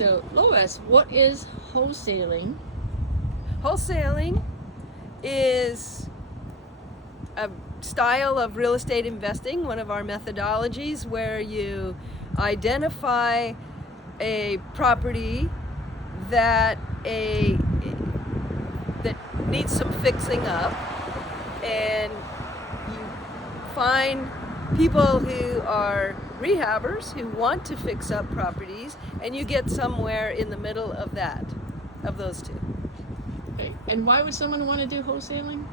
So, Lois, what is wholesaling? Wholesaling is a style of real estate investing, one of our methodologies, where you identify a property that needs some fixing up, and you find people who are rehabbers who want to fix up properties, and you get somewhere in the middle of those two. Okay. And why would someone want to do wholesaling?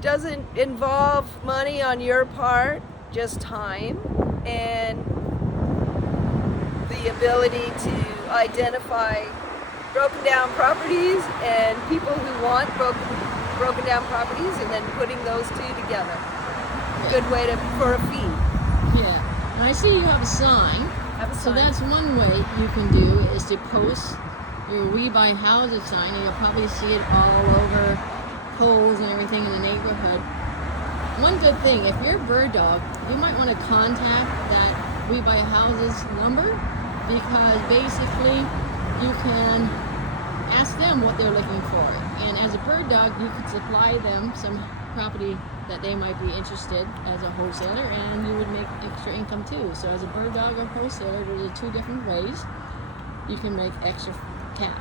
Doesn't involve money on your part, just time and the ability to identify broken down properties and people who want broken down properties, and then putting those two together. Good way for a fee. Yeah. And I see you have a sign. So sign. that's one way you can do is to post your We Buy Houses sign, and you'll probably see it all over poles and everything in the neighborhood. One good thing, if you're a bird dog, you might want to contact that We Buy Houses number, because basically you can ask them what they're looking for. And as a bird dog, you could supply them some property that they might be interested as a wholesaler, and you would make extra income too. So as a bird dog or wholesaler, there's two different ways you can make extra cash.